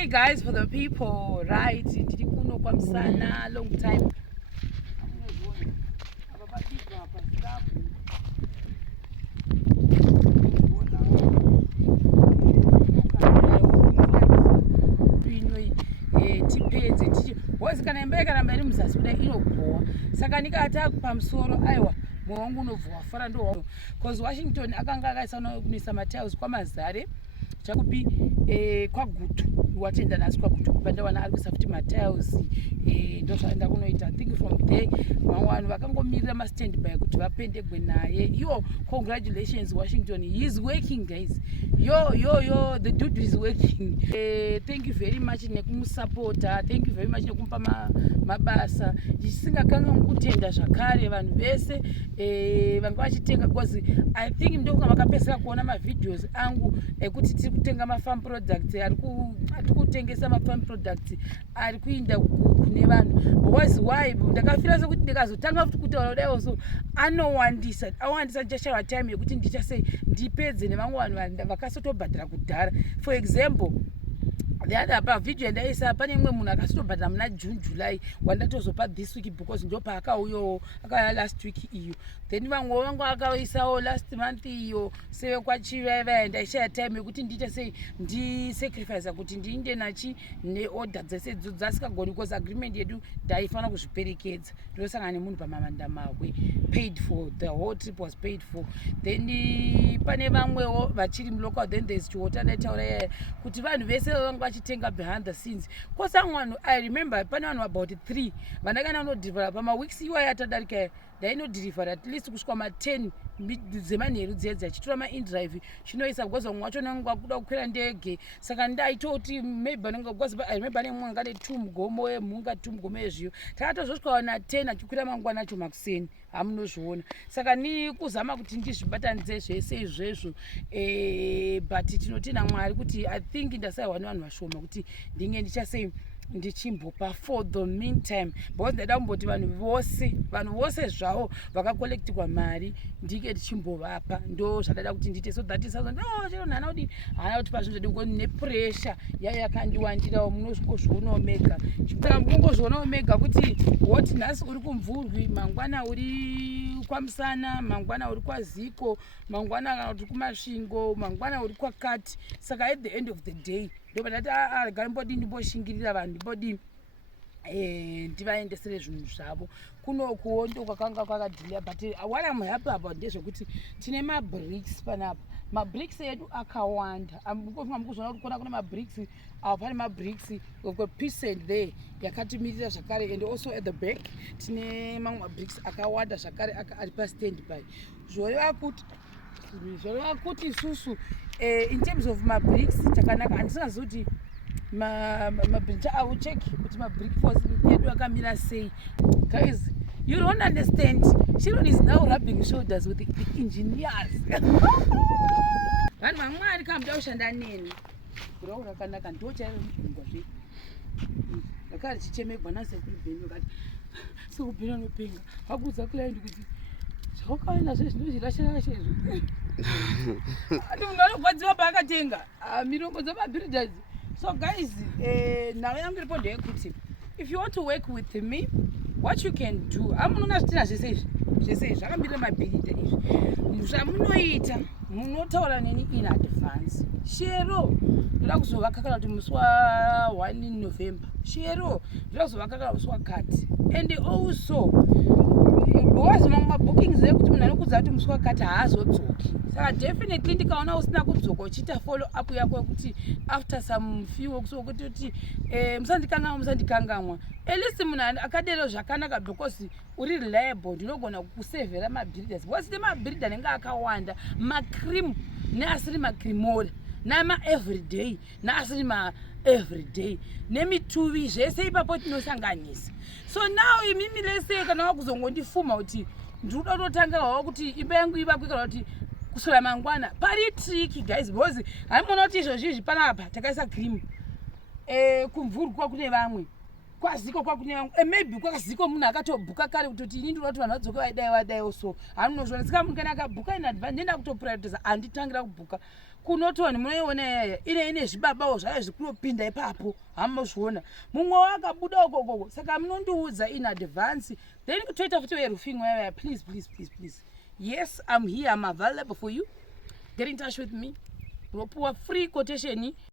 Hey guys, for the people, right? Ndiri kuno kwa msana, long time. Tipedze kana imba yakaramba iri muzasi kudai inobhowa. Saka ndikati pamusoro aiwa mwoyo wangu unobva wafara ndo because Washington akanga akaisa kunisa matiles kwamazare chakupi kwagutu watenda nasi kwagutu pandawana ari kuisa futi matiles ndozvaenda kunoita. I think from there vamwe vanhu vakangomirira mastandby kuti vapendegwe naye. Yo, congratulations Washington, he is working guys. Yo, the dude is working. Thank you very much nekumusupporta, thank you very much nekumupa mabasa. Ndisingakange mukutenda zvakare vanhu vese vanga vachitenga because I think ndokunga vakapesera kuona mavideos angu ekuti tiri kutenga mafarm products, ari kutengesa mafarm products ari kuinda kune vanhu. Was why ndakafira sekuti ndikazotanga futi kutaura kudai so awandisa ndichashava time yekuti ndichasei ndipedze nevamwe vanhu vakasotobhadhara kudhara. For example, pavideo yandaisa pane mumwe munhu akasitobhadhara muna June July wandatozopa this week because ndo paakauyo akauya last week iyo. Then vamwe vangu akaisawo last month iyo sevekwachiva ndaishaya time yekuti ndiite sei ndisacrifice kuti ndiinde nachi neorder dzese dzasingagoni because agreement yedu ndaifanira kuzviperekedza. Ndosangana nemunhu pamamanda mawe, paid for, the whole trip was paid for. Then pane vamwewo vachiri mulocal. Then there's chiota ndaitaura kuti vanhu vese vanga vachitenga behind the scenes. Because vanhu I remember pane vanhu about 3 vandakaenda kunodhirivhara pamaweeks iwayo atadarika ndainodhirivhara at least kusvika ma10 dzemanheru dzedzi achitora maindrive chinoisa because vamwe wacho nanga kuda kukwira ndege. Saka ndaitoti maybe anenge because I remember ane mumwe anga ane 2 mugomo wemhunga 2 mugomo yezviyo takatozosvikawo na 10 achikwira mangwana acho makuseni hamunozviona. Saka ni kuzama kuti ndizvibatanidze zvese izvezvo but tinotenda Mwari kuti I think ndasaiwa nevanhu vashoma kuti ndinge ndichasei ndichimbopa for the meantime because ndaida kumboti vanhu vose zvavo vakakolektirwa mari ndike ndichimbovapa. Ndo zvadaida kuti ndiite so that isazo chero nhana kuti hana kuti pazvinhu zvadiko nepressure yakandiwandirawo. Munozvionawo mega chitanga mungozvionawo mega kuti what nhasi uri kumvurwi, mangwana uri kwamusana, mangwana uri kwaziko, mangwana kana kuti kumasvingo, mangwana uri kwakati. Saka at the end of the day ndobati garimbodi ndimboshingirira vanhu ndibodi ndivaendesere zvinhu zvavo kunokuwo ndo kwakanga kwakadhiliya. But what I'm happy about ndezvekuti tine mabricks panapa. Mabricks edu akawanda. Mukuzviona kuti kune mabricks apo pane mabricks piece there yakatimirira zvakare. And also at the back tine mamwe mabricks akawanda zvakare ari pastandby. Zvoreva kuti isusu in terms of mabricks takanaka. Handisingazivi kuti mabricks I will check kuti mabrick force yedu akamira sei. Guys, you don't understand. Sharon is now rubbing shoulders with the engineers. Vanhu vaMwari kamuda kushanda neni kurawo rakanaka ndochairongwa zve ndakari chichemegwa nasekuru bheni vakati sekubheni anopenga vakudza client kuti zvawakauya nazvo zvinozvirashirasha izvo ati munhu anorwadziwa paakatenga mirongo dzamabuilders. So guys, now yangu iripo ndeyekuti if you want to work with me, what you can do, amunoona zvitina zvese zvakamirira mabuilder izvi zvamunoita munotaura neni in advance. Chero ndoda kuzovaka kana kuti musi wa1 November, chero ndoda kuzovaka kana musi wakati. And also because mamwe mabookings ekuti munhu anokudza kuti musi wakati haazodzoki. Saka definitely ndikaona usina kudzoka uchiita follow up yako yekuti after some few weeks wokuti musandikangamwa at least munhu akadero zvakanaka because uri reliable ndinogona kusevhera mabuilders because mabuilder anenge akawanda macream neasiri macreamora nama-everyday naasiri ma-everyday nemituvi zvese ipapo tinosanganisa. So now imimi lese kana wakuzongondifuma kuti ndinoda kutotanga wawo kuti imba yangu ivakwe kana kuti kuswera mangwana pari tricky guys because haimona kuti izvozvizvi panapa takaisa cream kumvurwa kune vamwe kwaziko kwakunyangu maybe kwaziko munhu akatobhuka kare kutoti ini ndinoti vanhu vadzoke vaidaiwadaiwo so hamunozviona saka munhu kana akabhuka in advance ndenda kutoprioritisa handitangira kubhuka kunoti vanhu munoiona yaya ine zvibabawo zvayo zvikunopinda ipapo hamuzviona mumwe wakabuda ukokoko saka munondiudza in advance then toita futi werufing wayaya please yes I'm here, I'm available for you. Get in touch with me. Unopuwa free quotation